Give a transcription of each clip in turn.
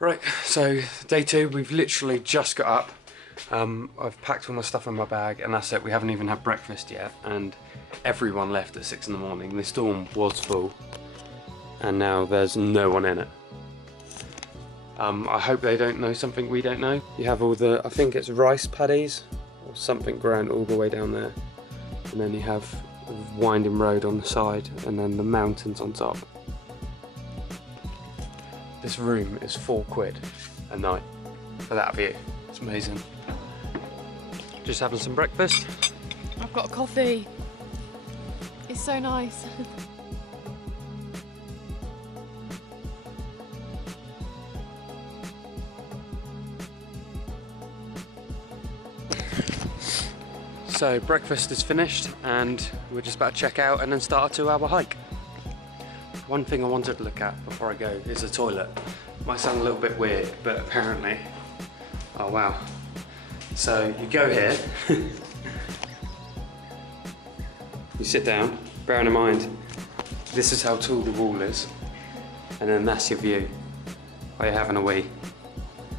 Right, so day 2, we've literally just got up. I've packed all my stuff in my bag and that's it. We haven't even had breakfast yet and everyone left at 6 in the morning. The storm was full and now there's no one in it. I hope they don't know something we don't know. You have all the, I think it's rice paddies or something ground all the way down there. And then you have a winding road on the side and then the mountains on top. This room is £4 a night for that view. It's amazing. Just having some breakfast. I've got a coffee. It's so nice. So breakfast is finished and we're just about to check out and then start a 2-hour hike. One thing I wanted to look at before I go is the toilet. Might sound a little bit weird, but apparently, oh wow. So you go here, you sit down, bearing in mind, this is how tall the wall is, and then that's your view while you're having a wee.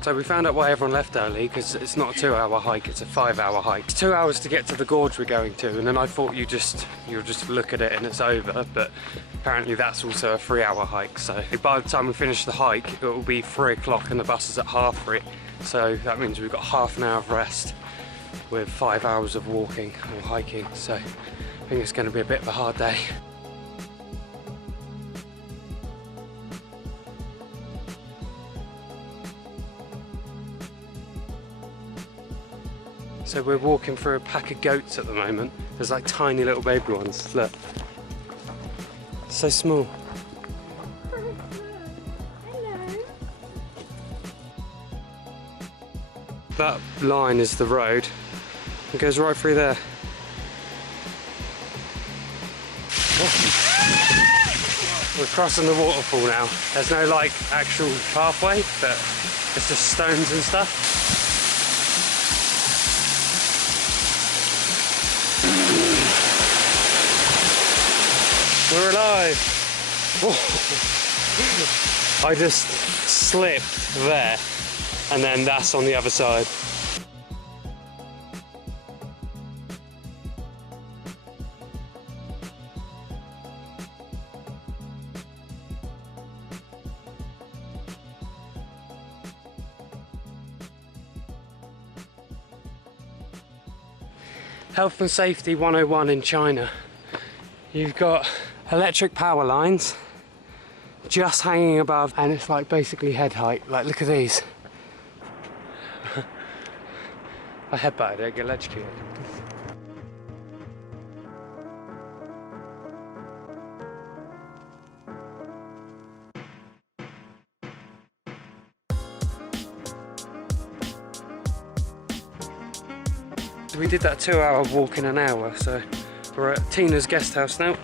So we found out why everyone left early, because it's not a 2-hour hike, it's a 5-hour hike. It's 2 hours to get to the gorge we're going to, and then I thought you'll just look at it and it's over, but apparently that's also a 3-hour hike. So by the time we finish the hike, it will be 3 o'clock and the bus is at 3:30. So that means we've got half an hour of rest with 5 hours of walking or hiking. So I think it's going to be a bit of a hard day. So we're walking through a pack of goats at the moment. There's like tiny little baby ones, look. So small. Hello. That line is the road. It goes right through there. We're crossing the waterfall now. There's no like actual pathway, but it's just stones and stuff. We're alive! Oh. I just slipped there, and then that's on the other side. Health and Safety 101 in China. You've got electric power lines just hanging above, and it's like basically head height. Like, look at these. I headbutted it, get electrocuted. We did that 2-hour walk in an hour, so we're at Tina's guest house now.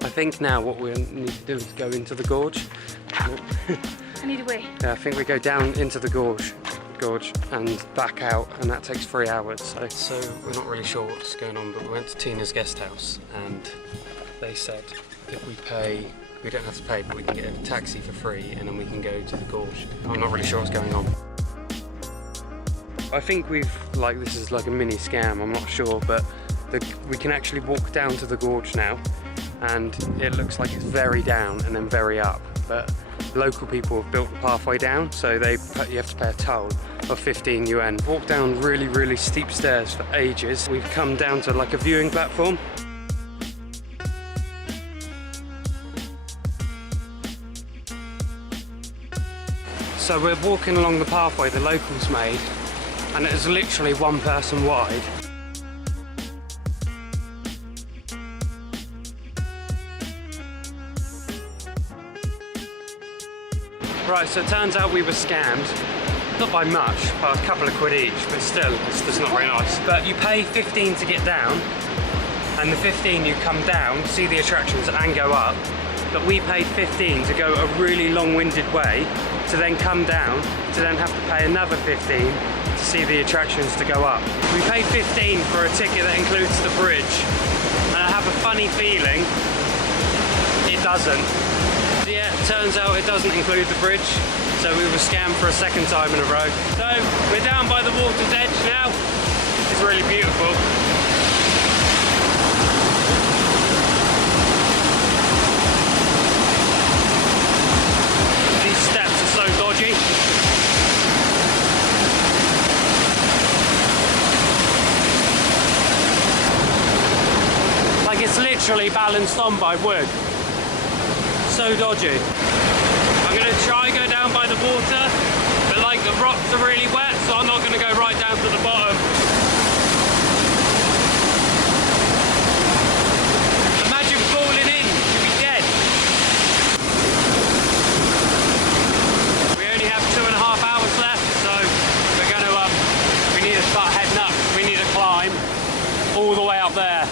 I think now what we need to do is go into the gorge. I need a wee. Yeah, I think we go down into the gorge and back out, and that takes 3 hours. So we're not really sure what's going on, but we went to Tina's guest house and they said if we pay, we don't have to pay, but we can get a taxi for free and then we can go to the gorge. I'm not really sure what's going on. I think this is like a mini scam, I'm not sure, but we can actually walk down to the gorge now, and it looks like it's very down and then very up, but local people have built the pathway down, so you have to pay a toll of 15 yuan. Walk down really, really steep stairs for ages. We've come down to like a viewing platform. So we're walking along the pathway the locals made, and it is literally 1 person wide. Right, so it turns out we were scammed. Not by much, but a couple of quid each, but still, it's just not very nice. But you pay 15 to get down, and the 15 you come down, see the attractions and go up. But we paid 15 to go a really long-winded way, to then come down, to then have to pay another 15 to see the attractions to go up. We paid 15 for a ticket that includes the bridge, and I have a funny feeling it doesn't. Yeah, it turns out it doesn't include the bridge. So we were scammed for a second time in a row. So we're down by the water's edge now. It's really beautiful. These steps are so dodgy. Like it's literally balanced on by wood. So dodgy. I'm going to try and go down by the water, but like the rocks are really wet, so I'm not going to go right down to the bottom. Imagine falling in, you'd be dead. We only have 2.5 hours left, so we're going to, we need to start heading up. We need to climb all the way up there.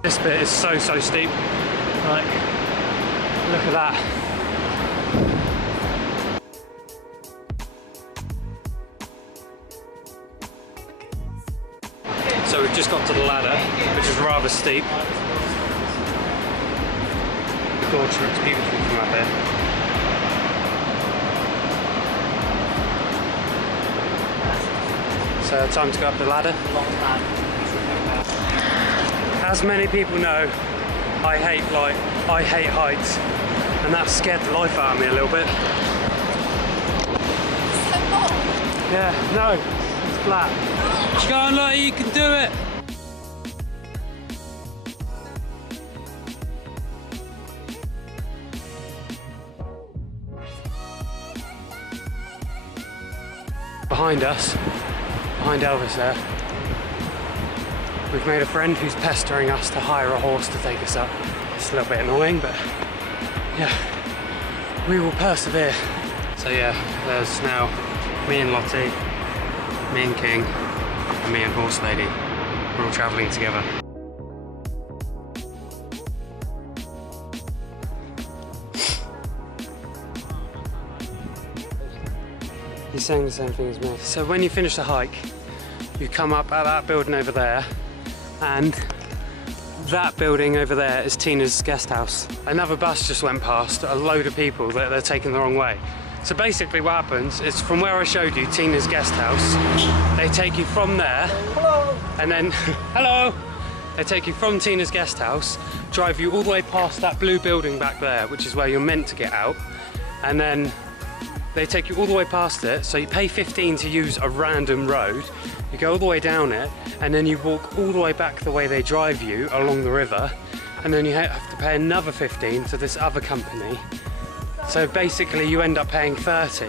This bit is so steep. Like, look at that. So we've just got to the ladder, which is rather steep. The gorge looks beautiful from up here. So time to go up the ladder. As many people know, I hate heights, and that scared the life out of me a little bit. So hot. Yeah, no, it's flat. Go on, Lottie, you can do it. Behind us, behind Elvis there, we've made a friend who's pestering us to hire a horse to take us up. It's a little bit annoying, but yeah, we will persevere. So yeah, there's now me and Lottie, me and King, and me and Horse Lady. We're all travelling together. He's saying the same thing as me. So when you finish the hike, you come up at that building over there, and that building over there is Tina's guest house. Another bus just went past, a load of people that they're taking the wrong way. So basically what happens is, from where I showed you Tina's guest house, they take you from there, hello, and then hello, they take you from Tina's guest house, drive you all the way past that blue building back there, which is where you're meant to get out, and then they take you all the way past it. So you pay 15 to use a random road, you go all the way down it, and then you walk all the way back the way they drive you along the river, and then you have to pay another 15 to this other company. So basically you end up paying 30,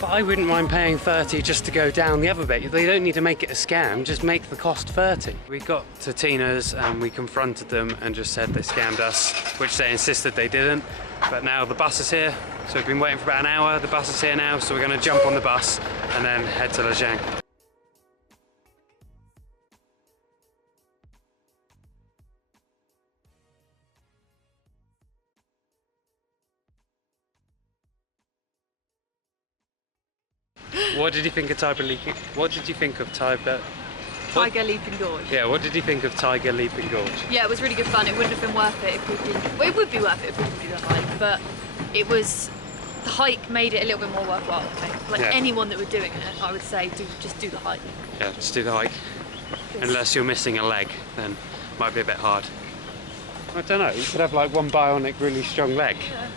but I wouldn't mind paying 30 just to go down the other bit. They don't need to make it a scam, just make the cost 30. We got to Tina's and we confronted them and just said they scammed us, which they insisted they didn't. But now the bus is here, so we've been waiting for about an hour. The bus is here now, so we're going to jump on the bus and then head to Lejeune. What did you think of Tiger Leaping? What did you think of Tiger Leaping Gorge? Yeah, what did you think of Tiger Leaping Gorge? Yeah, it was really good fun. It wouldn't have been worth it if we didn't. Well, it would be worth it if we didn't do the hike, but it was. The hike made it a little bit more worthwhile. Like anyone that were doing it, I would say just do the hike. Yeah, just do the hike. Unless you're missing a leg, then it might be a bit hard. I don't know, you could have like one bionic really strong leg. Yeah.